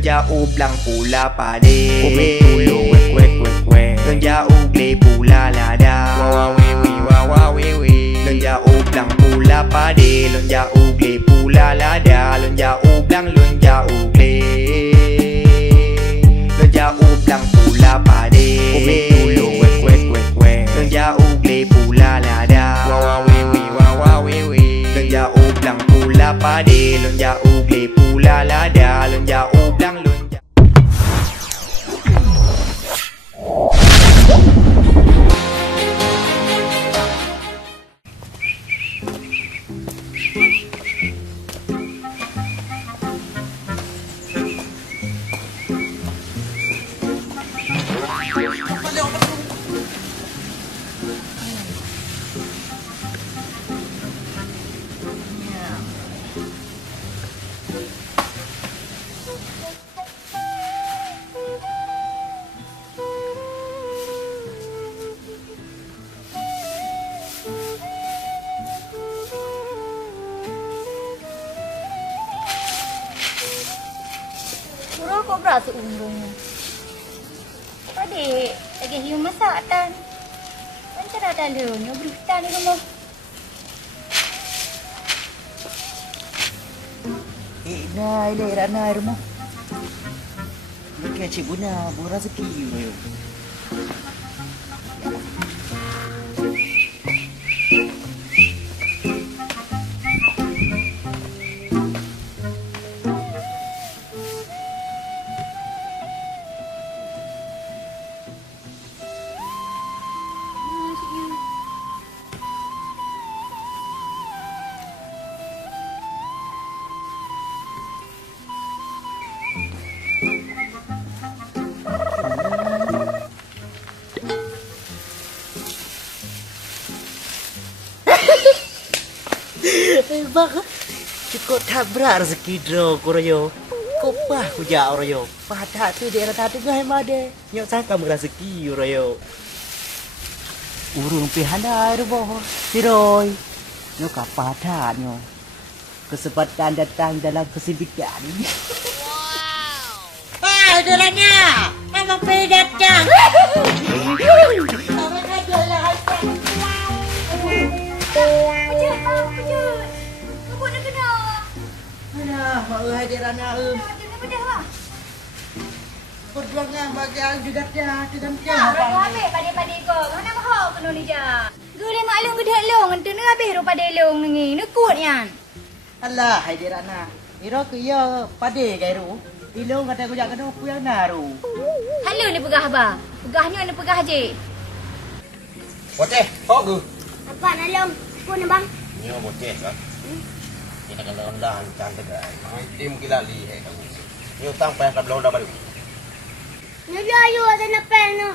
jauh belang pula pade. Pulu wek wek wek wek. Lon jauh ble pula lada. Lon jauh belang pula pade. Lon jauh ble pula lada. Lon jauh belang lon jauh ble. Lon jauh belang pula pade. Pulu wek wek wek wek. Lon jauh ble pula lada. Lon jauh belang pula pade. Lon jauh ble pula lada. Lon jauh belang lon. Kok berasa umurnya? Adik, lagi hiu masak tan. Macam ada leonnya berhutan ni rumah. Nai le rana rumah. Ni cik Buna, bu rezeki you. Bang, cukup tabrak rezeki dro koroyo. Kopah kuja oroyo. Pada tu dia rata tu gai made. Nyok sangka rezeki oroyo. Urung pihanda robo. Tiroi. Nyok kapada nyok. Kesempatan datang dalam kesempitan. Wow. Ah, dalanya. Memang datang. Mau hadirannya perjuangan bagi yang juga dah tidak nak habis pada ko mana mau kena ni ja gule maklum gede long ente ni habis ro pada long ni nekut yan Allah hadirana iro ke ya pada gairu ilong kata ku jak kena ku yang naru halo ni pegah ba pegahnya ni pegah je boceh kok gu apa nalom pun bang nyo boceh kan kita kan londahan cantik guys tim kita lihat kamu nyo tang payah ka londa baru Nabi ayu ada napel no.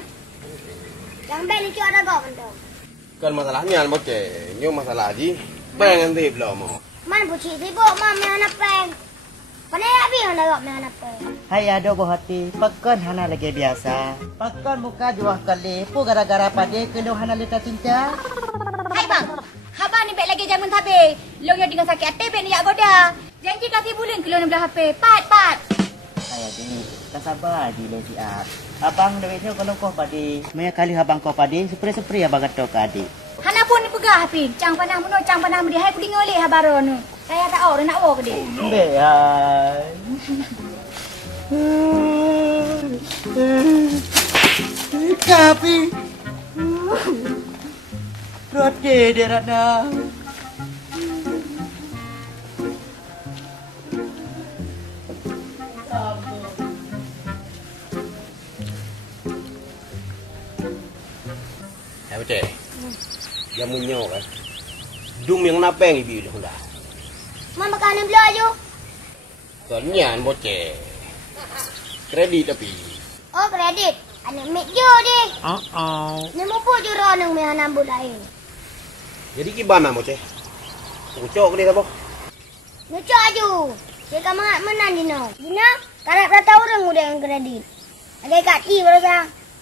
Yang beli tu ada kau benda. Kan masalahnya boceh nyo masalah haji pengen tip lo mau Mana buci tiba mama napel. Mana abi ada kau napel. Hai ado bohati pakon hana lagi biasa pakon muka juah kali pu gara-gara pada kelo hana lita cinta Hai bang. Haba ni beg lagi jamun tabe. Long yo dengan sakit hati beg ni yak goda. Janji kasih bulan kilo 16 HP. Pat. Ayah ni tak sabar di lesi ap. Abang duitnya kalau kau padi. Maya kali abang kau padi sepri abang kata kau adik. Hana pun ni pegah api. Cang panah muno, cang panah mudi. Hai kuding oleh habaron nu. Saya tak tahu nak bawa ke dia. Be ai. Tapi roti dia rada. boceh yang munyo kan dum yang napeng ibi dah hendak Mama makanan belajo. Kenyan boceh kredit tapi Oh kredit. Anak mejo deh. Nemu pun jurah nang mehanam lain. jadi gimana boceh ucok dia apa Nucu aju. Jika mangat menan dino. Dino, karena berapa orang udah yang kredit. Ada kaki berasa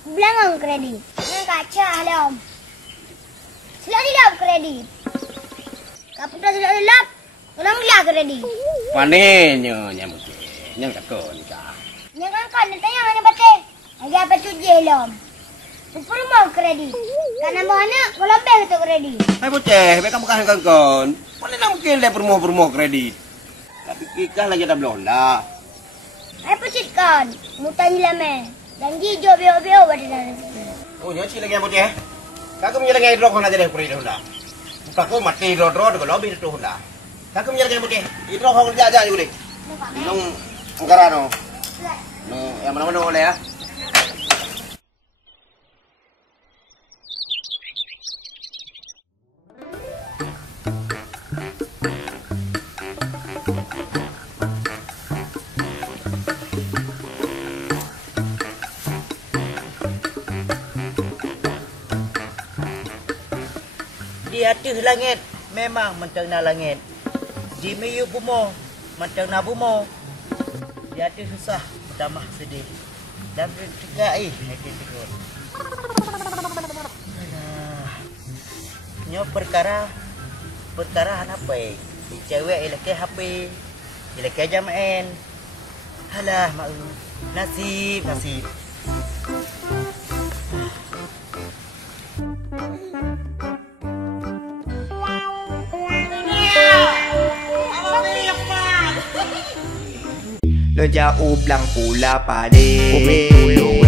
belangang kredit. Yang kaca alam. Sila dilap kredit. Kaputra sila dilap. Orang dia kredit. panenyo nya boceh Yang tak kau ni kah? Yang kan tanya mana batik. Lagi apa tu jelom. Super mau kredit. Karena mana kalau bank tu kredit. Hai bocah, baik kamu kan kon. Mana nak mungkin le permoh kredit. Tapi kikah lagi dah belum lah. Hai pecit kan. Mutan lama. Dan hijau bio-bio pada dalam. Oh, nyoci lagi bocah. Kakak menyerang hidro kau nak jadi kredit dah. Kakak mati hidro kalau lebih tu dah. Kakak menyerang bocah. Hidro kau kerja aja juga. Nong angkara no. No, yang mana-mana boleh ya. Di atas langit memang mencengna langit. Di miyu bumo mencengna bumo. Di atas susah bertambah sedih. Dan bertegai makin tegur. Nyo perkara apa? Di cewek ilake HP, ilake jamaen. Halah mak nasib. Lon jauh belang pula pade. Komik dulu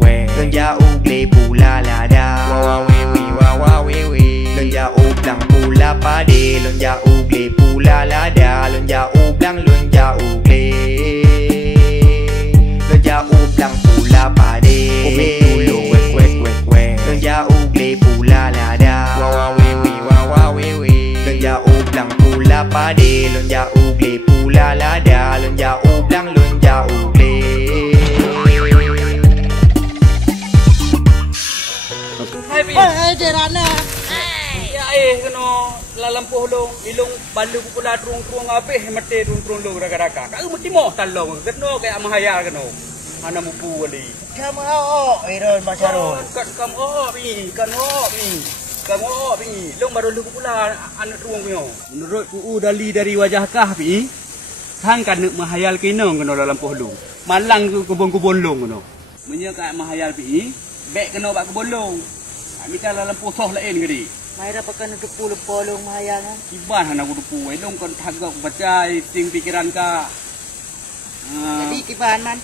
wek. Lon jauh gle pula lada. Wawawewi. Lon jauh belang pula pade. Lon jauh gle pula lada. Lon jauh belang gle. Lon jauh belang pula pade. Komik dulu wek. Lon jauh gle pula lada. Wawawewi. Lon jauh belang pula pade. Lon jauh gle pula lada. Lon jauh Hai derana. Ya kena lalampuh long ilung balu pula trung apeh mate trung long raga-raga. Kau mesti mau talong kena kayak mahaya kena. Ana mupu ali. Kamu iron Masarul. Kamu long baru lu pula anak ruang punya. Menurut ku dari wajah kah pi. Hang kan mahayal kinong kena lalampuh long. Malang kebon-kebon long kena. Menye kayak mahayal pi. Bek kena bak kebon long. Mika dalam posoh lain ke di. Maira pakai nutupu lepolong mahayang. Kiban hana kutupu. Elong kon tagak baca ting pikiran ka. Jadi kiban man.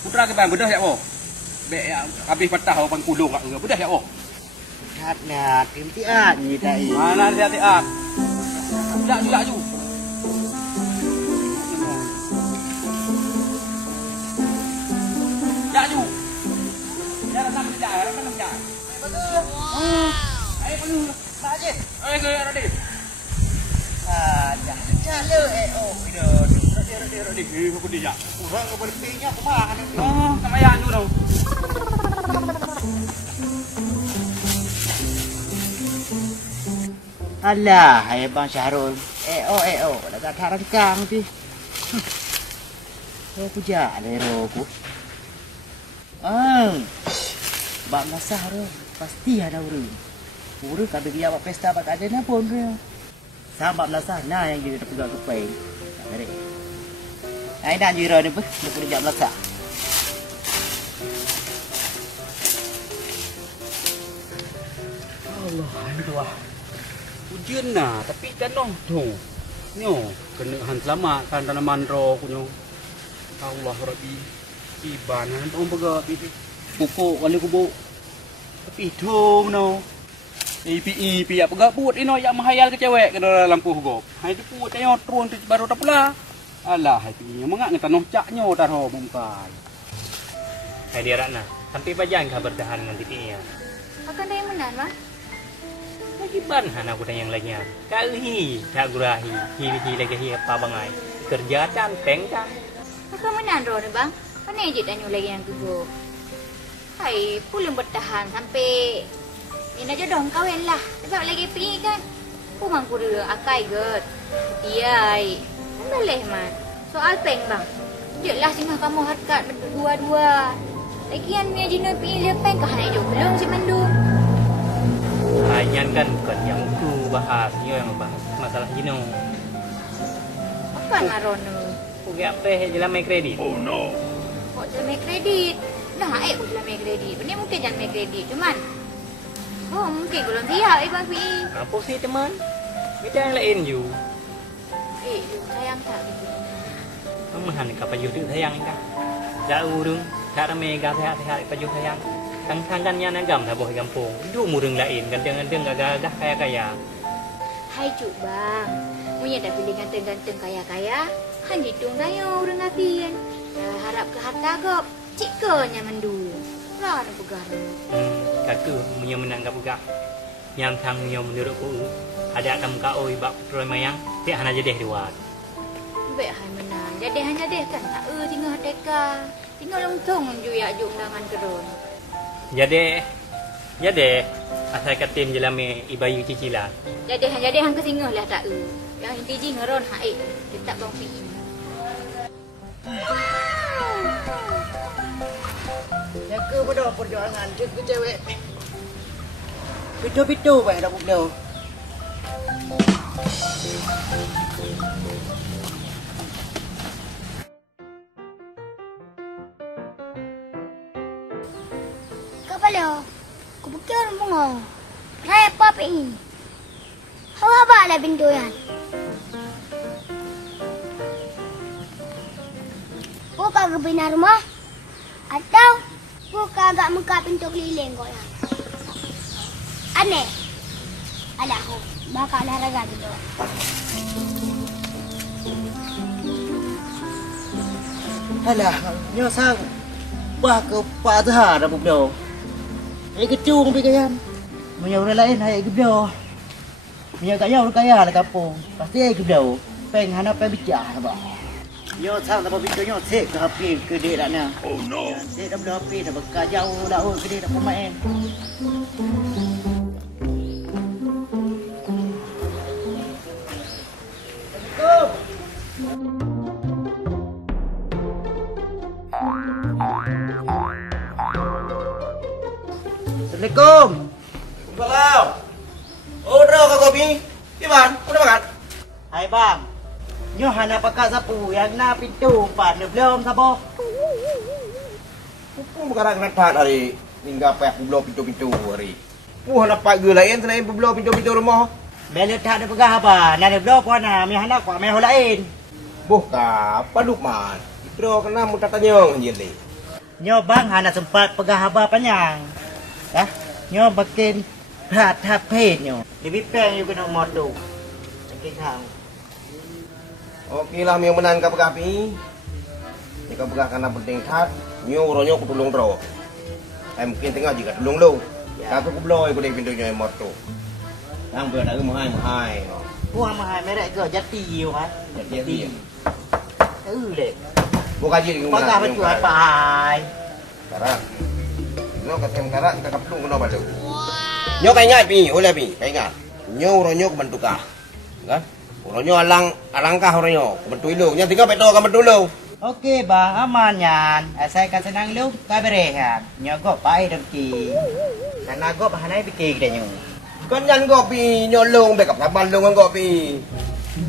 Putra kiban bedah ya oh. Bek habis patah orang kulung kak bedah ya oh. Hatnya tim tiat ni dai. Mana dia tiat? Laju. Laju. Jangan sampai dah. Ayo penuh lah je. Ayo Radit. Dah cala Radit. Apa dia? Kurang apa lebihnya kemana ni? Oh, tak payah tu tau. Alah, hai bang Syahrul. Dah tak rangkang tu. Aku jalan aku. Bak masah tu. Pasti ada urang. Urang kada dia buat pesta bak ada na pun dia. Sabab lah sana yang jadi pegang kepai. Tarik. Ai dah jira ni pun dia jam lasa. Allah, itu ah. Ujian nah, tapi kan tu. Nyo, kena han selamat kan tanaman ro kunyo. Allah Rabbi. Ibanan pun pegak pupuk wali kubuk. Tapi dong no. Ipi apa gak put ino yang mahayal ke cewek ke dalam lampu gop. Hai tu put ayo turun tu baru tak pula. Alah hai pi mengak ngata noh caknyo taro mungkai. Hai dia Ratna, sampai pajang kah bertahan dengan tipinya. Akan ada yang menang, Bang? Lagi ban hana aku yang lainnya. Kali tak gurahi, hi lagi hi apa bangai. Kerja canteng kan. Akan menang ro ni, Bang. Mana je tanya lagi yang tu. Hai, pulang bertahan sampai ini aja dong kawin lah. Sebab lagi pergi kan. Pumang kuda akai get. Iyai. Boleh man. Soal peng bang. Jelas singah kamu harkat berdua-dua. Lagian punya jenis pergi dia peng kah hanya jauh belum si mandu. Hanya kan bukan yang ku bahas. Dia yang bahas masalah jenis. Apa ngarono? Pugi apa jalan main kredit? Kok jalan main kredit? Dah pun jalan main kredit. Ini mungkin jalan main kredit. Cuman, mungkin belum siap Bang Pi. Apa sih teman? Kita yang lain you. Sayang tak gitu. Mahan kapal you tu sayang kan? Jauh dong. Tak ramai gak sehat-sehat paju sayang. Tang-tangkannya nagam dah boh kampung. Du murung lain ganteng-ganteng gagah kaya-kaya. Hai cuk bang. Punya dah pilih ganteng-ganteng kaya-kaya. Han hitung raya orang apian. Harap ke harta gop. Cika nyaman dulu. Lah nak pegang. Kata punya menanggap gak. Yang tang punya menurut ku. Ada kamu kau ibak petrol mayang. Tiak hana jedeh diwat. Baik hai menang. Jadi hanya deh kan tak tinggal teka. Tinggal longtong juya juk undangan keron. Jadi asal katim jelame ibayu cicilan. Jadi hang kesingah lah tak Yang inti ji ngeron hai. Tetap Bang Pi. Jaga pada perjuangan jaga cewek. Pitu-pitu baik dah bukdo. Kepala, aku pikir bunga. Raya apa ini? Hawa bala pintu yan. Buka ke bina rumah atau buka agak muka pintu keliling kau yang. Aneh. Ada aku bakal olahraga gitu. Alah, nyo sang bah ke Pak Azhar dah bukdo. Kecung pergi kayan. Punya orang lain hai gebdo. Punya kaya orang kaya lah kampung. Pasti hai gebdo. Peng hana pe bicara bah. Nyo sang tak bicara nyo sek ke HP ke dia dak na. Oh no. Sek dah bela HP dah bekal jauh dah ke dia dak pemain. Assalamualaikum. Waalaikumsalam. Order kau kopi. Iban, udah makan? Hai bang. Nyo hana pakai sapu yang na pintu pan belum sapo. Pun bergerak nak hari hingga payah peblo pintu-pintu hari. Puh nak pak ge lain selain peblo pintu-pintu rumah. Bela tak ada pegah apa. Nak belum puan na mi hana kwa meh lain. Buh ka paduk man. Itu kena muta tanyong jeli. Nyo bang hana sempat pegah apa panjang. Nyo bakin prat hapet nyo. Lebih peng you kena motor. Saking hang. Okey lah miang menan ka pegah pi. Ni ka pegah kana penting that. Nyo ronyo ku tulung tro. Mungkin tengah jika tulung lu. Ka ku bloy ku dei pintu nyo motor. Nang ber dak mahai. Puang mahai merek ke jati you ha. Jadi. Lek. Buka ji ku Pegah betul apa hai. Sekarang. Nyo ka tem karak ka kaplung kena balu. Nyo ka ingat pi, oleh pi, ka ingat. Nyo ronyo ku bentukah. Kan? Ronyo alangkah ronyo, ku bentuk lu. Nya tinggal peto ka bentuk lu. Okey bang, aman yan. Saya kat senang lu ka berehan. Nyo go pai dengki. Karena go bahanai pikir dia nyo. Kan yan go pi, nyo long be kap saban long go pi.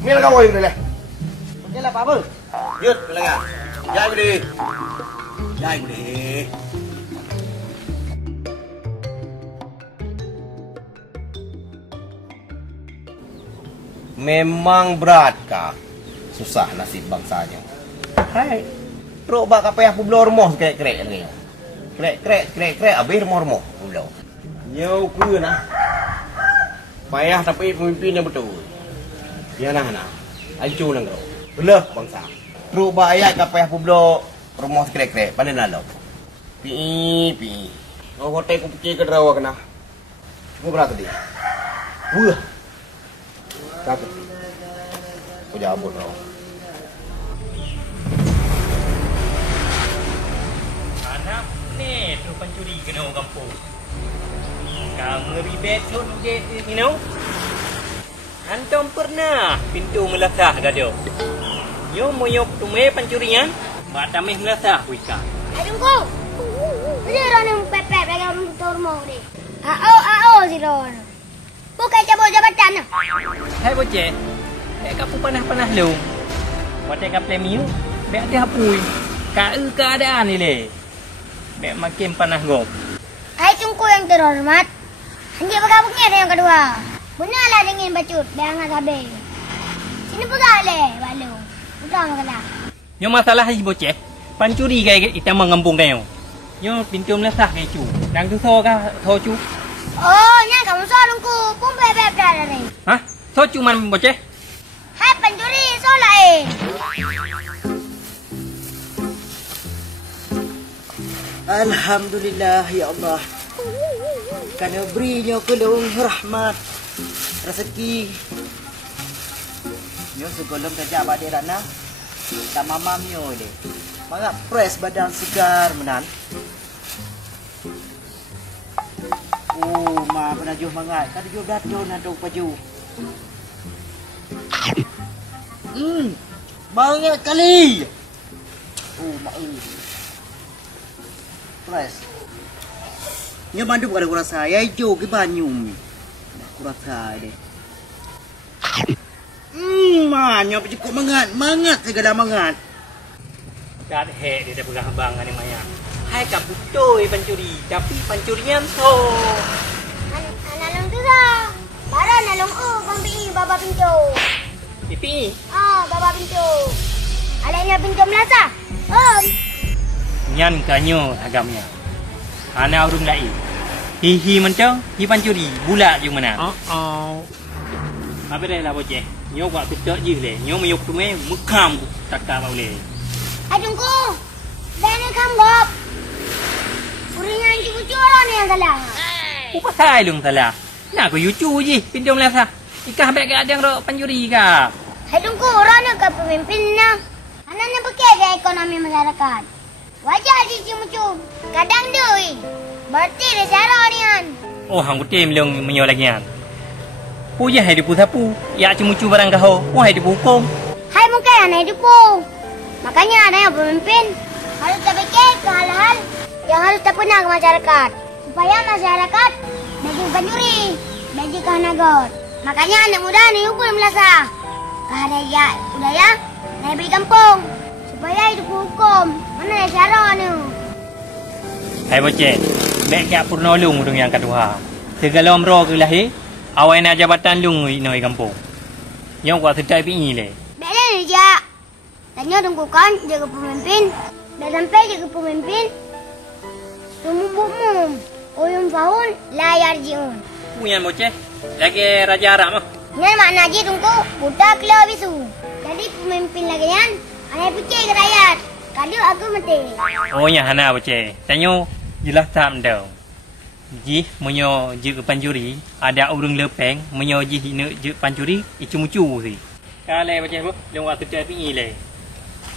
Mil ka boy deh. Okey lah Pak Bu. Yut, belanga. Jai gede. Jai gede. Memang berat kah? Susah nasib bangsanya. Hai. Truk bak apa yang peblo rumah krek-krek ni. Krek-krek habis rumah peblo. Nyau ku nah. Payah tapi pemimpinnya betul. Ya nah. Hancur nang kau. Belah bangsa. Truk bak ayat ka payah peblo rumah krek-krek pandai nalo. Pi. Oh hotel ku pikir ke drawa kena. Ku berat tadi. Wah. Kakak. Kau jabut tau. Anak ni tu pencuri kena orang kampung. Kamu ribet tu get you know. Antum pernah pintu melasah gaduh. Yo moyok tu me pencurian, mak tamih melasah wika. Aduh kau. Dia orang yang pepek lagi orang tutur mau ni. Ao si Ron. Bukan cabut jabatan. Hai bocah. Kat kapu panas-panas lu. Buat cakap plemiu, bek dia hapui. Keadaan ni le. Bek makin panas gop. Hai tungku yang terhormat. Hanya bergabungnya yang kedua. Benarlah dingin bacut, jangan habis. Sini pegang le, balu. Pegang kena. Yang masalah ni bocah, pancuri kai kita mengembung kai. Yang pintu melesah kai cu. Dang tu so ka, so cu. Oh, yang kamu soal tungku, pun bebek dah ni. Hah? So cu man bocah? Hai pencuri, soal lain. Alhamdulillah ya Allah. Karena berinya kelung rahmat rezeki. Nyo segolong kerja pada rana. Tak mamam nyo ni. Mangap press badan segar menan. Oh, ma penajuh mangat. Tadi jo dato nadong paju. Banyak kali. Oh, mak press. Nyo bandu bukan aku rasa. Ya jo ke banyum. Aku rasa deh. Nyo cukup mangat segala mangat. Kat he dia dah pegang abang ni maya. Hai kap betul pancuri, tapi pancurian so. Nalong tu dah. Para nalong kompi baba pintu. Pipi. Baba pintu. Alanya pintu melasa. Nyan kanyo agamnya. Ana urung lai. Hihi mentang, hi pancuri, bulat je mana. Apa dah lah bocah. Nyo buat kedak je le. Nyo mayuk tu mekam takar boleh. Tungku. Dah ni kam gop. Uringan cucu orang ni yang salah. Apa sai lung salah? Nak ko yucu je pintu melasa. Ikah bek gadang ro pancuri ka. Hai tungku, orang nak ke pemimpin nak. Anaknya bekerja ekonomi masyarakat. Wajah cucu-cucu. Kadang dui. Berarti dia cara ni kan. Oh, hang kutim lung menyo lagi kan. Puja hai dipu sapu. Ya cucu barang kau. Wahai dipu hukum. Hai mungkin anak hidupu. Makanya ada yang pemimpin harus terfikir ke hal-hal yang harus terpena ke masyarakat. Supaya masyarakat bagi pencuri, bagi kahanagot. Makanya anak muda ni hukum melasa. Kehadaya budaya naik beli kampung. Supaya hidup hukum. Mana cara ni? Hai bocah. Bek kat purnolong urung yang kedua. Segala umroh ke lahir. Awak nak jabatan lung noi kampung. Yang kuat sedai pi le. Bek ni je. Tanya tunggu kan jaga pemimpin. Dah sampai jaga pemimpin. Tumum-bumum. Uyum faun layar jiun. Puyan bocah. Lagi Raja Arab mah. Yang makna je tunggu budak lah bisu. Jadi pemimpin lagi kan. Anak fikir ke rakyat. Kalau aku mati. Oh nya hana bocah. Tanya jelas tak dah. Ji menyo je pancuri ada urung lepeng menyo ji nak je pancuri icu-mucu si. Kalau bocah bu, lung waktu sedai pi le.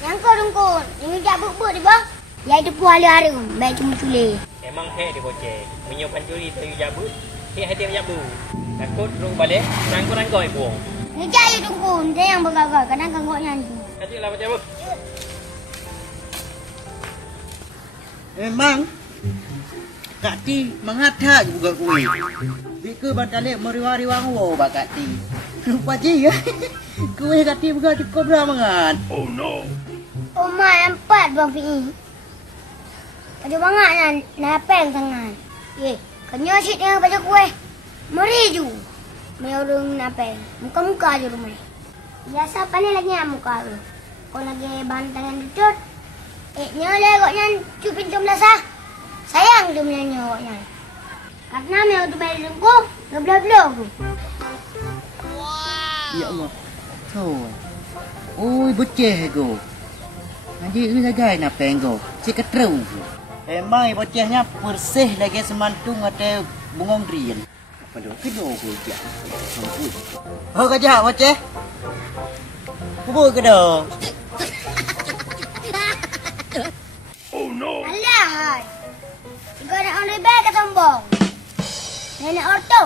Yang kau tunggu. Ini tak buk-buk di bawah. Ya itu puan harum. Baik cuma cule. Emang hek dia bocah. Menyo pancuri tayu jabut. Hek hati jabu. Takut rung balik rangkau-rangkau ibu. Ini jaya tunggu. Dia yang bergagal. Kadang ganggu nyanyi. Ajaklah bocah bu. Memang Kak Ti mengata juga kui. Bika bantale meriwang wo ba Kak Ti. Lupa je ya. Kui Kak Ti bukan cukup dah mangan. Oh no. Omah empat bang Pi. Ada banyak nak napeng sangat. Kena asyik dengan baca kuih. Mari ju. Mai orang napeng. Muka-muka je rumah. Biasa pandai lagi muka tu. Kau lagi bantangan duduk. Nyala kok nyan cupin jom lasah. Sayang dia menyanyi kok nyan. Karena memang tu bayar lengku, ngeblah-blah aku. Ya Allah. Tahu. Oi bocah go. Nanti ini saja nak penggo. Cik keteru. Emang bocahnya bersih lagi semantung atau bungong drian. Apa dah kedua go je. Oh kerja bocah. Kubur ke dah? Oh no. Alah. Jika nak orang lebih ke sombong. Nenek orto.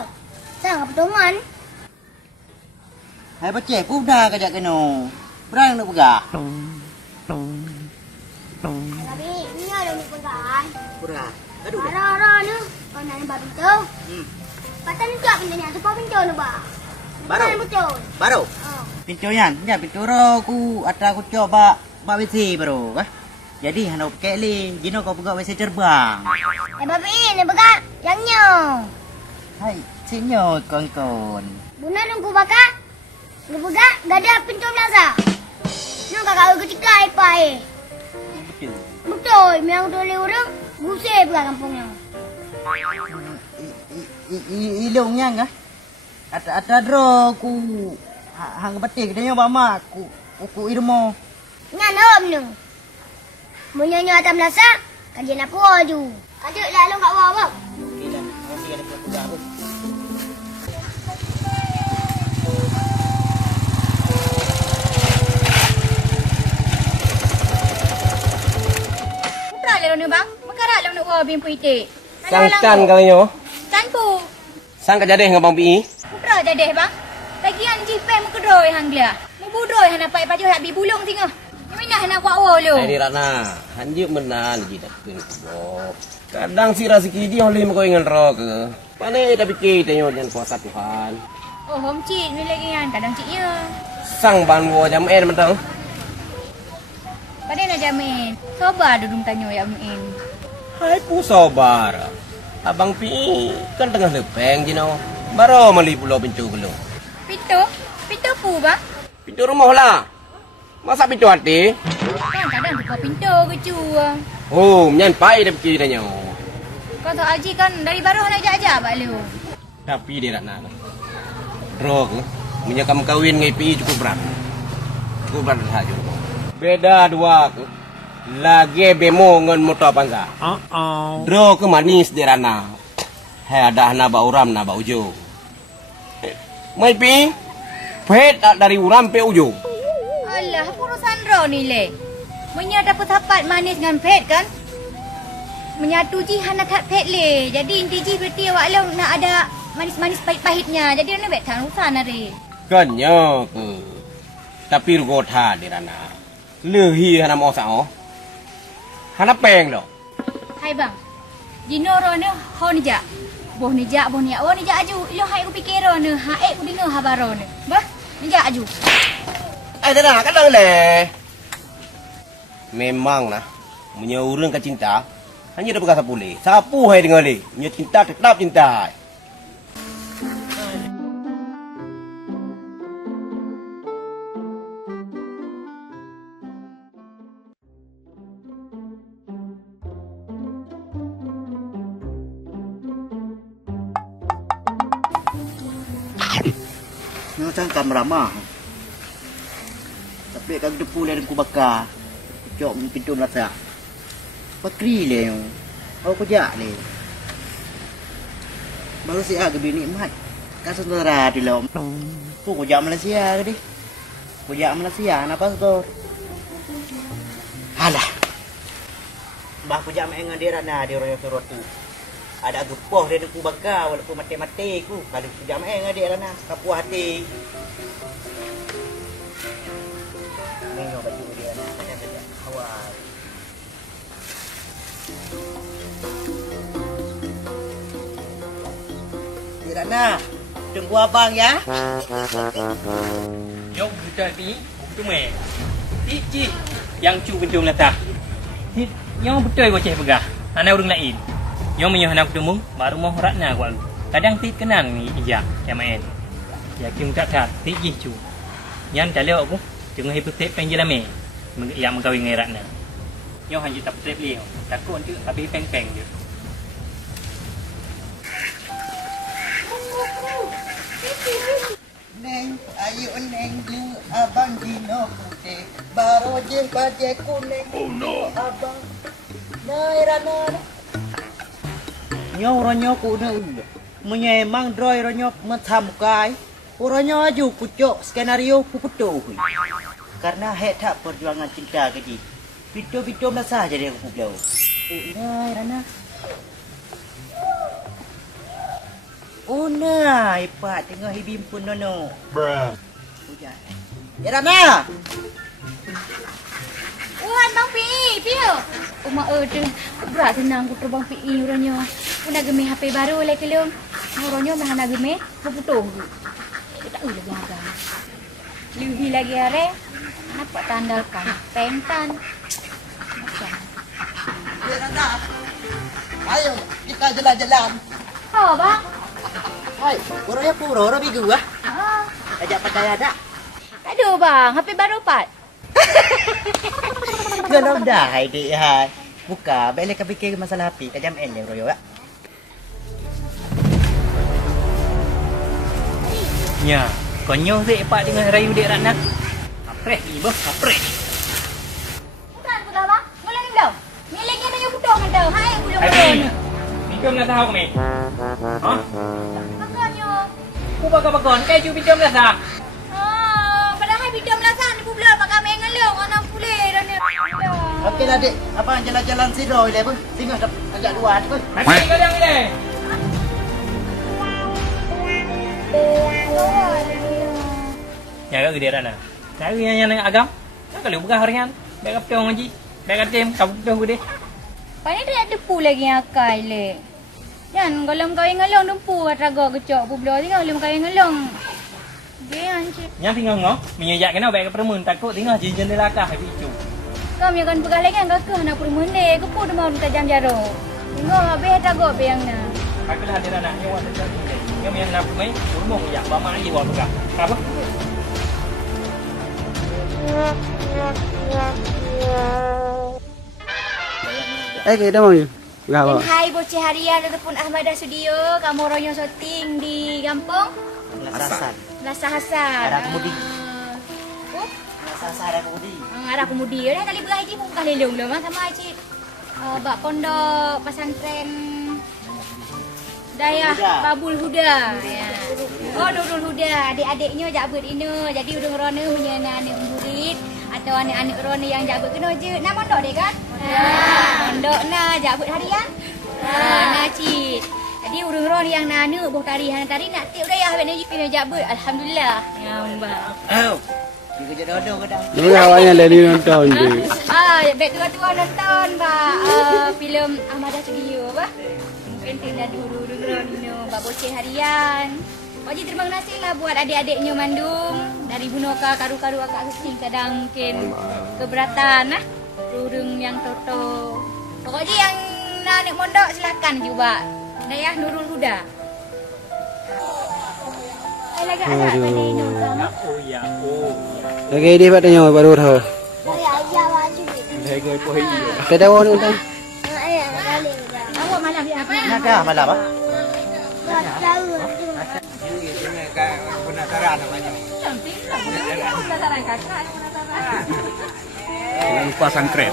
Sang petungan. Hai bocah pun dah kerja kena. Berang nak pegah. Tapi ni ada ni pegang. Berang. Aduh. Rara ni. Kau nak nampak pintu. Patut ni tak pintunya. Tumpah pintu ni bah. Baru. Betul. Baru. Oh. Pintu yan, pintu ro ku ata ku coba WC bro, kah? Jadi hana keli, gino kau buka WC terbang. Babi, ni bega, yang nyo. Hai, sinyo kon. Buna nunggu baka. Ni bega, gak ada pintu plaza. Nung kakak ketika ipai. Betul, memang tole orang busai pula kampungnya. Ilongnya kah? Ata dro ku hang batik dia mama ku irmo. Ngan om nung. Munyo atam lasa, kajian aku aju. Kajuk lalu kat bawah bang. Okeylah, masih ada budak pun. Putra le rona bang. Makarak le nak bawa bim puitik. Sang can kali nyo. Tan pu. Sang kejadeh dengan bang Pi. Putra jadeh bang. Lagian jipe mu kedoi hang dia. Mu budoi hang dapat baju hak bi bulung tengah. Minah nak kuat lu. Ini Rana, hanjuk menan kita kau. Kadang si rezeki dia oleh kau ingin roh ke. Pandai tapi kita jangan kuasa Tuhan. Oh, hom cik ni lagi kan kadang cik ya. Sang banwo jam mentang. Pada nak jamin. Sabar dudung tanya ya min. Hai ku sabar. Abang Pi kan tengah lepeng jino. Baru meli pulau pintu belum. Pintu? Pintu pu bang? Pintu rumah lah. Masa pintu hati? Kan kadang buka pintu ke cua. Oh, nyan pai dah fikir tanya. Kau tahu Haji kan dari baru nak ajak-ajak bak lu. Tapi dia nak nak. Roh, menyakam kawin ngai Pi cukup berat. Cukup berat saja. Beda dua ke. Lagi bemo ngan motor panza. Roh ke manis dia rana. Hai ada na ba uram na ba ujo. Mai Pi. Pet dari uram pe ujo. Alah, urusan roh ni le. Munya dapat tapat manis dengan pet kan? Menyatu ji hana kat pet le. Jadi inti ji berarti awak lu nak ada manis-manis pahit-pahitnya. Jadi nak bet tang urusan hari. Kenyo ke. Tapi rugo tha di rana. Lehi hana mau sao. Hana peng lo. Hai bang. Jino roh ni ho ni jak. Boh ni jak, boh ni jak. Oh ni jak aju. Lu hai ku fikir roh ni. Haek ku dengar habar roh ni. Bah, ni jak aju. Dah dah kadang le. Memang nah, punya orang ke cinta hanya dapat kata boleh. Sapu hai dengan le. Punya cinta tetap cinta. Macam kamera tapi kag depu le ku bakar. Cok pintu melasa. Pakri le. Oh ku jak le. Baru si aga bini mat. Kan saudara di lom. Pu ku jak Malaysia ke di. Ku jak Malaysia napa tu? Alah. Bah ku jak mengan dia rana di royo turut tu. Ada gepoh dia ku bakar walaupun mati-mati ku. Kalau ku jak mengan dia rana kapuh hati. Tengok baju dia nak kena awal. Tirana, tunggu abang ya. Jom kita Pi. Tu meh. Iji yang cu pencung latah. Yang betul bocah pegah. Ana urang lain. Yang menyoh nak ketemu baru mau ratna gua. Kadang tit kenang ni ija yang main. Ya kim tak tak tit ji cu. Yan tak lewat aku. Jangan hidup tep penjelame. Yang mengkawin dengan ratna. Yo hanya tak tep liu. Takut tu tapi peng-peng je. Neng, ayo neng du abang dino putih. Baru je baju kuning. Oh no. Abang. Nai rana. Nyo ronyo ku na ulo. Menyemang droy ronyo mentamkai. Orangnya aju kucuk skenario puputu. Karena hek tak perjuangan cinta ke ji. Video-video masa aja dia aku belau. Nai rana. Oh nah, ipat tengah hibim pun nono. Bruh. Hujan. Ya rana. Wan bang Pi, Pio. Uma tu berat senang ku bang Pi orangnya. Una gemi HP baru lagi kelong. Orangnya mah nak gemi puputu. Tak boleh jaga. Lebih lagi hari, dapat tandalkan pentan. Macam. Ya, Nanda. Ayo, kita jalan-jalan. Oh, bang. Hai, puro ya puro, orang minggu ah. Ajak percaya tak? Aduh, bang. HP baru pat. Kalau dah, dik, hai. Buka, balik ke fikir masalah api, kajam ending royo ah. Ya, konyo sik pak dengan rayu dek Ratna. Apreh ibu, apreh. Bukan, bukan, bang. Mulai ni belum? Milihnya dah yang budak kan tau. Hai, budak-budak Hai, ni. pinjam lah tahu kami. Ha? Makanya. Ku bakal-bakal kai cu pinjam lah sah. Padahal bidam lah sana ni pula pak kami ngelong anak pulih dah ni. Okeylah, dik. Abang jalan-jalan si Roy le pun. Tengok dah agak luar pun. Nanti kadang ni. Ya kau gede Ratna. Cari yang nak agam. Nak kalau bukan harian. Baik apa orang ngaji. Baik tim kamu tu gede. Pani dia depu lagi akai le. Jangan kalau kau ngelong dempu raga kecok pula tengok lim kau ngelong. Dia anjir. Yang tinggal ngok. Menyejak kena baik permun takut tinggal jinjin delakah habis itu. Kau punya kan pegang lagi kan kau nak permun le. Kau pun mau tajam jarum. Tengok habis raga yang na. Baiklah dia nak yang awak tajam ni. Yang nak permain urmung ya bama aje awak pegang. Apa? Kita mau ni. Dan hai bocah harian ataupun Ahmada Studio, kamu royong syuting di kampung Lasasan. Lasah Hasan. Arah Kemudi. Oh, Lasasan arah Kemudi. arah Kemudi. Dah kali berhaji pun bukan lelong belum sama Cik. Bak pondok pesantren Dayah Babul Huda. Ya. Oh, Nurul Huda. Adik-adiknya jabut ini. Jadi urang rona punya anak murid atau anak-anak rona yang jabut kena je. Nak mondok dek kan? Mondok na jabut harian. Nah, Cik. Jadi urang rona yang nanu boh tari nak tiup dayah habis ni pina jabut. Alhamdulillah. Ya, mbak. Oh. Kita kerja dodo ke dah. Dulu awaknya lagi nonton je. Baik tua-tua nonton, Pak. Filem Ahmada Studio, Pak. Mungkin tidak dulu Nino, Pak Boceh Harian. Pak Ji terima kasih lah buat adik-adiknya Mandung. Dari Bunoka, karu-karu akak kesing kadang mungkin keberatan, nah. Urung yang toto. Pokoknya yang nak mondok silakan juga. Dayah Nurul Huda. Lagi ada pada ini sama. Oh ya, oh. Lagi dia buat tanya baru tahu. Saya ajar baju. Lagi pohi. Kita awak ni utang. Ayah kali. Awak malam apa? Nak dah malam ah. Tahu. Penataran namanya. Cantik lah. Penataran kakak. Lupa sangkret.